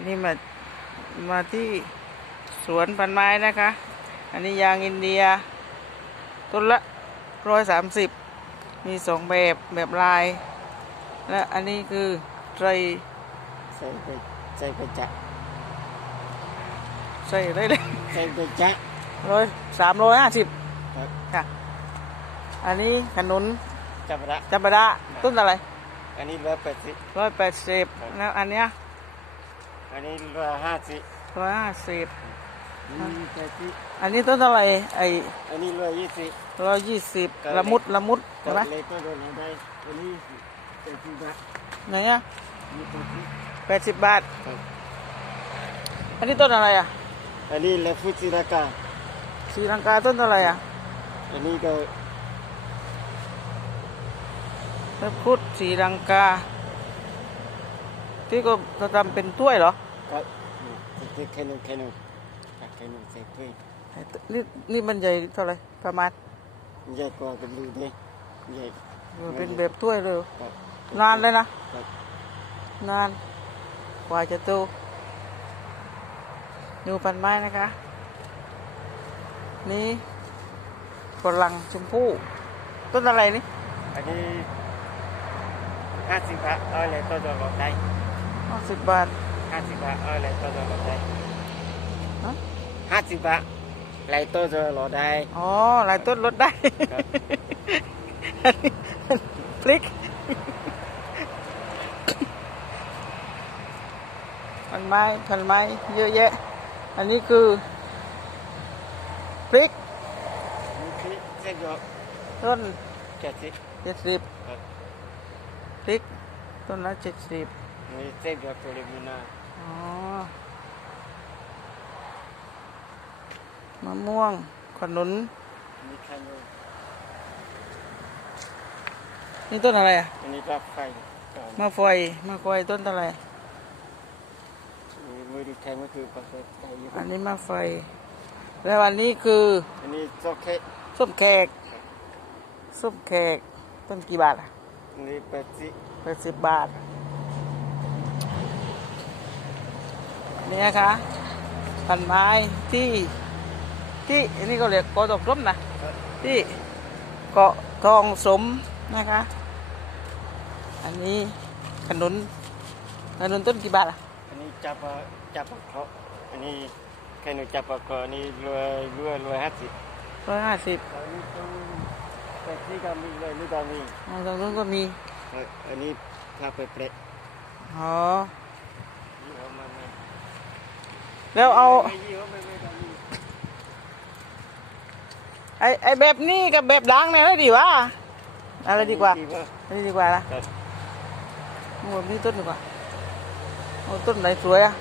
นนี้มามาที่สวนพันไม้นะคะ อันนี้ยางอินเดีย ต้นละร้อยสามสิบมีสองแบบแบบลาย และอันนี้คือไตรใส่ไปใส่ไปจะใส่ได้เลยใส่ไปจะร้อยสามร้อยห้าสิบครับค่ะ อันนี้ขนุนจับระจับปะดาต้นอะไร อันนี้ร้อยแปดสิบร้อยแปดสิบแล้วอันเนี้ย อันนี้ร้อยห้าสิบร้อยห้าสิบอันนี้แปดสิบอันนี้ต้นอะไรไอ้อันนี้ร้อยยี่สิบร้อยยี่สิบก็ละมุดละมุดใช่ไหมเลยก็โดนได้อันนี้แปดสิบบาทไหนอะอันนี้แปดสิบแปดสิบบาทครับอันนี้ต้นอะไรอะ อันนี้เลฟุจิราคาศรีลังกาต้นอะไรอะ อันนี้ก็เล็บครุดศรีลังกา ที่ก็จะทำเป็นถ้วยเหรอครับนี่แค่นู้นแค่นู้นแค่นู้นใส่ถ้วยนี่นี่มันใหญ่เท่าไหร่ประมาณใหญ่กว่ากันดูดิใหญ่เป็นแบบถ้วยเลยนานเลยนะนานกว่าจะโตดูพันไม้นะคะ นี่ฝรั่งชมพู่ต้นอะไรนี่ อันนี้ห้าสิบบาทเอาอะไรก็จะลดได้ ห้าสิบบาท ห้าสิบบาทเอาอะไรก็จะลดได้ฮะ ห้าสิบบาทอะไรก็จะลดได้ อ๋อหลายต้นลดได้ ครับ พลิก พันไม้พันไม้เยอะแยะ อันนี้คือพลิกนี่คือเส้นยอต้นเจ็ดสิบ เจ็ดสิบครับ พลิกต้นละเจ็ดสิบ นี่เส้นยอตัวเล็กมันนะอ๋อมะม่วง ขนุนนี่แค่นู้นนี่ต้นอะไรอะ อันนี้รับไฟก่อนมะไฟมะไฟต้นอะไรนี่มือดีแทงก็คือประเสริฐใจอยู่อันนี้มะไฟแล้วอันนี้คืออันนี้โซเคส้มแขก ส้มแขก ต้นกี่บาทอะ อันนี้แปดสิบแปดสิบบาท นี่นะคะพันไม้ที่ที่อันนี้ก็เรียกเกาะทองสมนะที่เกาะทองสมนะคะ อันนี้ขนุนขนุนต้นกี่บาทอะอันนี้จับอะจับปะเคราะห์อันนี้แค่นู้นจับปะเคราะห์อันนี้รวยรวยรวยห้าสิบร้อยห้าสิบอันนี้ต้องแปดสิบก็มีเลยนี่ก็มีตรงนู้นก็มีเอ่ออันนี้พาไปเปรตอ๋อยี่ห้อมันนะ แล้วเอาไม่ยี่ห้อมันไม่ก็มีไอไอแบบนี้กับแบบดังเนี่ยอะไรดีวะอะไรดีกว่าดีกว่าอะไรดีกว่านะครับโอ้แบบนี้ต้นดีกว่าโอ้ต้นไหนสวยอะ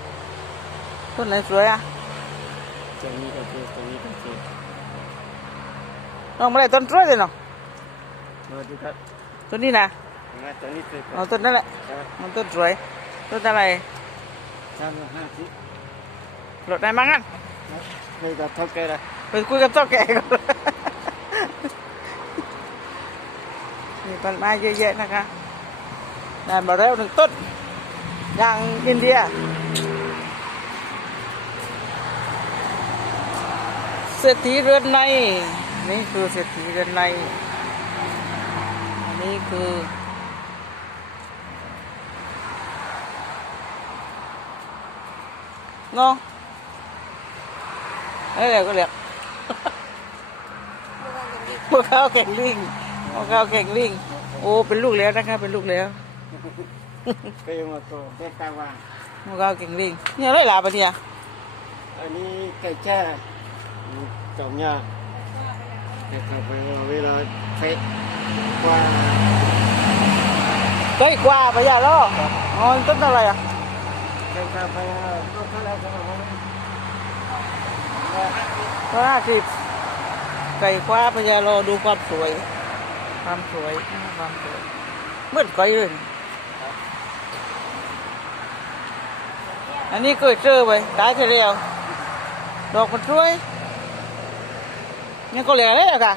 ต้นไหนสวยอะตัวนี้ก็คือตัวนี้ก็คือน้องไม่ได้ต้นสวยเลยเนาะมาดูครับต้นนี้นะมาตัวนี้คือเอาต้นนั่นแหละครับมันต้นสวย ต้นอะไรสามร้อยห้าสิบ หลดได้มั้งงั้นครับนี่ก็เท่าแก่ละไปคุยกับเจ้าแก่ก่อนมีต้นไม้เยอะแยะนะคะได้มาแล้วหนึ่งต้นอย่างอินเดียเศรษฐีเรือนในนี่คือเศรษฐีเรือนในอันนี้คืองอเอ้ย เดี๋ยวก็เรียกพวกเขาแข่งลิงพวกเขาแข่งลิงโอ้เป็นลูกแล้วนะคะ เป็นลูกแล้วไปมาตัวเบตาวาพวกเขาแข่งลิงเนี่ยอะไรหลาปะเนี่ยอันนี้ไก่แจ้นี่จอมยาแต่ถ้าไปเวลาเฟะกว่าใกล้กว่าปะยาล่ออ๋อต้นอะไรอะแต่ถ้าไปก็เท่าไรก็ประมาณ ร้อยห้าสิบไก่คว้าพญาโลดูความสวย ความสวยความสวยเมือนไก่เลยอันนี้เคยเจอไปตายแค่เดียวดอกมันสวยนี่ก็เหลือเลยอะค่ะ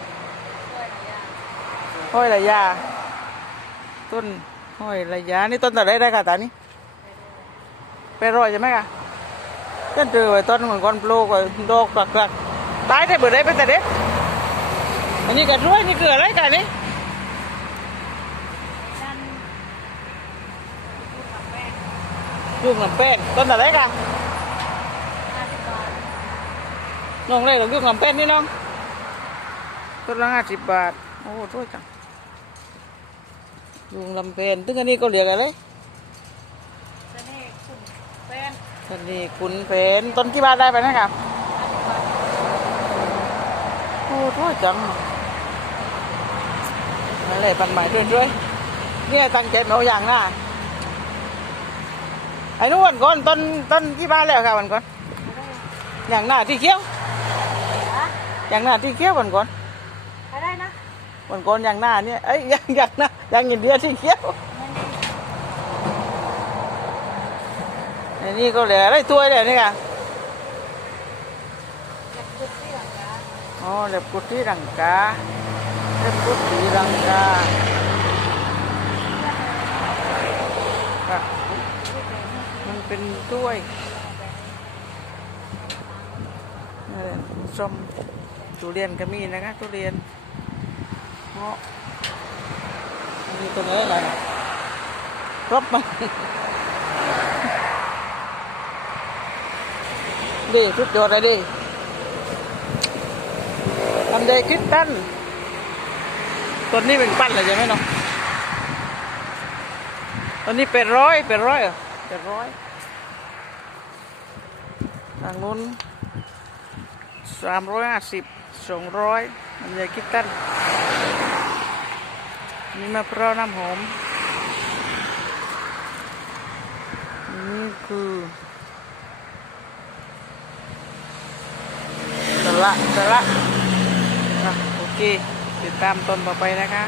ห้อยระยาต้นห้อยระยานี่ต้นอะไรได้ค่ะตานี่เป็นร้อยใช่ไหมคะ เต้นเจอไว้ต้นเหมือนก้อนปลูกไว้ดอกกลักๆตายได้เบิดได้เป็นแต่เด็กอันนี้ก็ช่วยนี่คืออะไรกันนี่ด้านลูกกับแป้งลำเป็นต้นอะไรกันน้องเลยหรือลูกน้ำเป็นนี่น้องต้นละห้าสิบบาท โอ้ช่วยจังลุงลำเป็นตึ้งอันนี้ก็เรียกอะไร จะนี่คุณแป้งต้นนี้คุณเป็นต้นกี่บาทได้ไปนะครับห้าสิบบาทโอ้ช่วยจังอะไรปันใหม่ด้วยด้วยๆเนี่ยตั้งใจเอาอย่างหน้าไอ้นู้นวันก่อนต้นต้นกี่บาทแล้วครับวันก่อนอย่างหน้าที่เขียวฮะอย่างหน้าที่เขียววันก่อนใครได้นะวันก่อนอย่างหน้าเนี่ยเอ้ยอย่างอย่างหน้าอย่างอินเดียที่เขียว นั่นนี่ อันนี้ก็เหลืออะไรถ้วยเลยนี่ค่ะเก็บจุดที่ดังร้านอ๋อเล็บกุฏิรังกาเล็บกุฏิรังกาค่ะมันเป็นถ้วยส้มทุเรียนก็มีนะคะทุเรียนเงาะอันนี้ตัวไหนอะไรครบมัน ดีทุกยอดเลยดิทำเดคิดตันตัวนี้เป็นปั้นเลยใช่ไหมเน้องตัวนี้เป็นร้อยเป็นร้อยเหรอเป็นร้อยทางนู้นสามร้อยห้าสิบสองร้อยมันใหญ่คิดตั้นมีมะพร้าวน้ำหอมนี่คือ ละสละอะโอเค ติดตามตอนต่อไปนะคะ